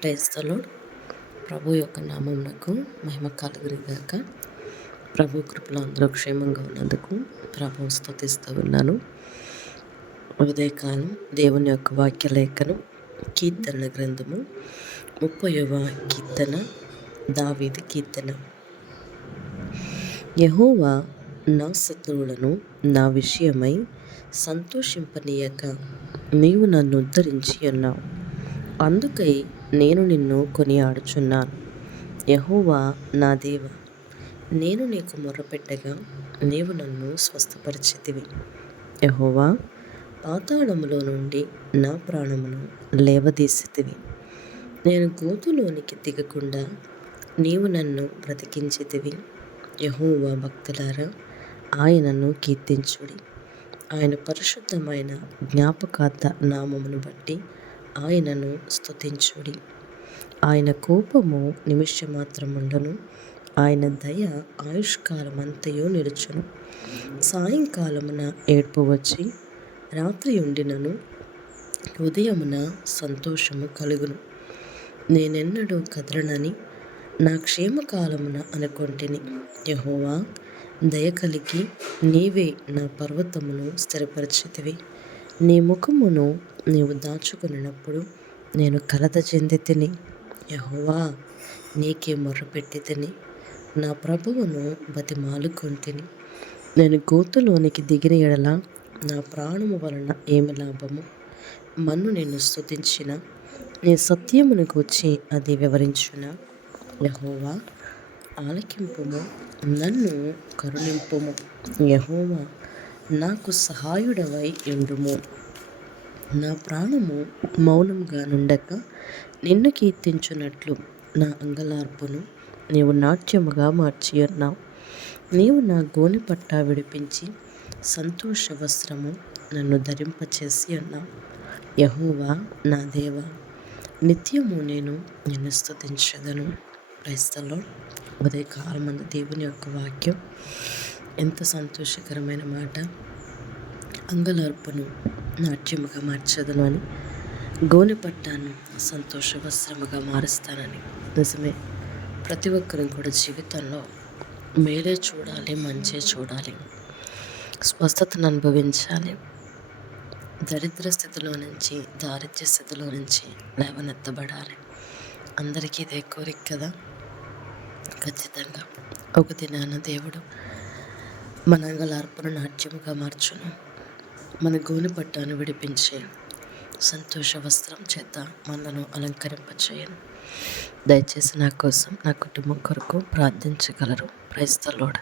క్రైస్తలు ప్రభు యొక్క నామమునకు మహిమ కలుగురిగాక ప్రభు కృపలో అందరూ క్షేమంగా ఉన్నందుకు ప్రభు స్థుతిస్తూ ఉన్నాను. ఉదయకాలం దేవుని యొక్క వాక్య లేఖనం కీర్తన గ్రంథము ముప్పైవ కీర్తన దావీది కీర్తన. యహోవా నా శత్రువులను నా విషయమై సంతోషింపనీయక నీవు నన్ను ఉద్ధరించి ఉన్నావు. అందుకై నేను నిన్ను కొనియాడుచున్నాను. యహోవా నా దేవ నేను నీకు మొరపెట్టగా నీవు నన్ను స్వస్థపరిచితివి. యహోవా పాతాళములో నుండి నా ప్రాణమును లేవదీసితివి. నేను గోతులోనికి దిగకుండా నీవు నన్ను బ్రతికించితివి. యహోవా భక్తులారా ఆయనను కీర్తించుడి. ఆయన పరిశుద్ధమైన జ్ఞాపకార్థ నామమును బట్టి ఆయనను స్తుతించుడి. ఆయన కోపము నిమిషమాత్రముండను. ఆయన దయ ఆయుష్కాలమంతయో నిలుచును. సాయంకాలమున ఏడ్పు వచ్చి రాత్రి ఉండినను ఉదయమున సంతోషము కలుగును. నేనెన్నడూ కదలనని నా క్షేమకాలమున అనుకొంటిని. యహోవా దయ కలిగి నీవే నా పర్వతమును స్థిరపరిచితివి. నీ ముఖమును నీవు దాచుకున్నప్పుడు నేను కలత చెంది తిని యహోవా నీకే మొర్రపెట్టి తిని నా ప్రభువును బతిమాలుకొంటిని నేను గోతులోనికి దిగిన ఎడల నా ప్రాణము వలన ఏమి లాభము? మన్ను నేను స్థుతించిన నీ సత్యమును గూర్చి అది వివరించిన? యహోవా ఆలకింపుము నన్ను కరుణింపుము. యహోవా నాకు సహాయుడవై ఉండుము. నా ప్రాణము మౌనంగా నుండక నిన్ను కీర్తించున్నట్లు నా అంగలార్పును నీవు నాట్యముగా మార్చి ఉన్నావు నీవు నా గోని పట్టా విడిపించి సంతోష వస్త్రము నన్ను ధరింపచేసి ఉన్నావు యహోవా నా దేవ నిత్యము నేను నిన్ను స్థుతించదను క్రైస్తలో ఉదయకాలమందు దేవుని యొక్క వాక్యం ఎంత సంతోషకరమైన మాట. అంగలార్పును నాట్యముగా మార్చదను అని. గోనె పట్టాను సంతోష వస్త్రముగా మారుస్తానని. నిజమే. ప్రతి ఒక్కరూ కూడా జీవితంలో మేలే చూడాలి మంచే చూడాలి. స్వస్థతను అనుభవించాలి. దరిద్ర స్థితిలో నుంచి దారిద్ర్య స్థితిలో నుంచి లేవనెత్తబడాలి. అందరికీ ఇదే కోరిక కదా? ఖచ్చితంగా. ఒక దినాన దేవుడు మన అంగలార్పణ నాట్యముగా మార్చును. మన గోని పట్టాను విడిపించే సంతోష వస్త్రం చేత మనను అలంకరింపచేయను. దయచేసి నా కోసం నా కుటుంబం కొరకు ప్రార్థించగలరు. ప్రైస్తలోడ